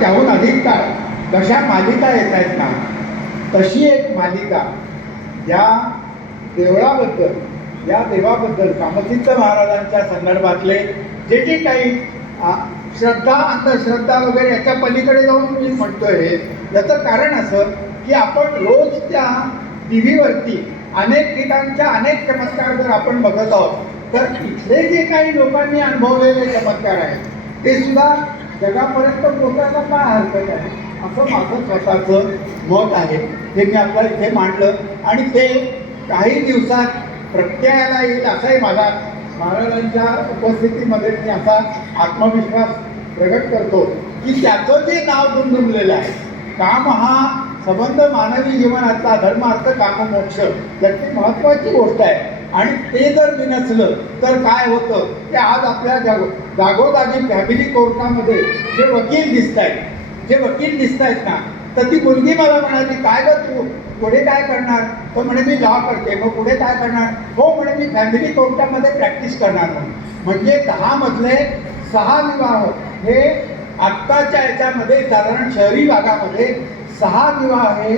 त्याहून अधिक काळ कशा मालिका येत आहेत ना तशी एक मालिका या देवळाबद्दल या देवाबद्दल कामतीर्थ महाराजांच्या संदर्भातले जे जे काही श्रद्धा अंधश्रद्धा वगैरे याच्या पलीकडे जाऊन मी म्हणतोय हे. याचं कारण असं की आपण रोज त्या टी व्हीवरती अनेक ठिकाणच्या अनेक चमत्कार जर आपण बघत आहोत तर इथले जे काही लोकांनी अनुभवलेले चमत्कार आहेत ते सुद्धा जगापर्यंत पोचायला काय हरकत आहे? असं माझं स्वतःचं मत आहे. हे मी आपल्याला इथे मांडलं. आणि ते काही दिवसात प्रत्ययाला येईल असाही मला महाराजांच्या उपस्थितीमध्ये मी असा आत्मविश्वास प्रगट करतो की त्याचं जे नाव दुमदुमलेलं आहे काम हा संबंध मानवी जीवनातला धर्म अर्थ काम मोक्ष याची महत्त्वाची गोष्ट आहे. आणि ते जर मी नसलं तर काय होतं? ते आज आपल्या जागो जागोजागी फॅमिली कोर्टामध्ये जे वकील दिसत आहेत जे वकील दिसत आहेत ना तर ती मुलगी मला म्हणाली काय ग तू? पुढे काय करणार? तर म्हणे मी लॉ करते. मग पुढे काय करणार? हो म्हणे मी फॅमिली कोर्टामध्ये प्रॅक्टिस करणार म्हणून म्हणजे दहा मधले सहा विवाह हे आत्ताच्या याच्यामध्ये साधारण शहरी भागामध्ये सहा विवाह हे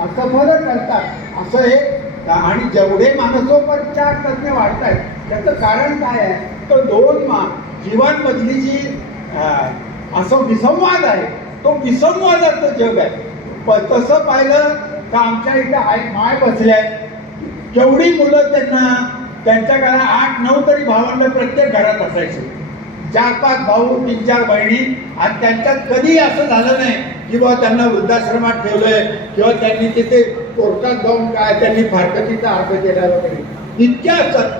असं मदत करतात. असं एक आणि जेवढे मानसोपचार तज्ज्ञ वाढत आहेत त्याचं कारण काय आहे? तर दोन मा जीवांमधली जी असं विसंवाद आहे तो विसंवादाचं जग आहे. प तसं पाहिलं तर आमच्या इथे आई माय बसले आहेत. जेवढी मुलं त्यांना त्यांच्या घरात आठ नऊ तरी भावंड प्रत्येक घरात असायचे. चार पाच भाऊ तीन चार बहिणी आणि त्यांच्यात कधी असं झालं नाही की बाबा त्यांना वृद्धाश्रमात ठेवलंय किंवा त्यांनी तिथे कोर्टात जाऊन काय त्यांनी फारकतीचा अर्ज केला वगैरे. इतक्या सत्या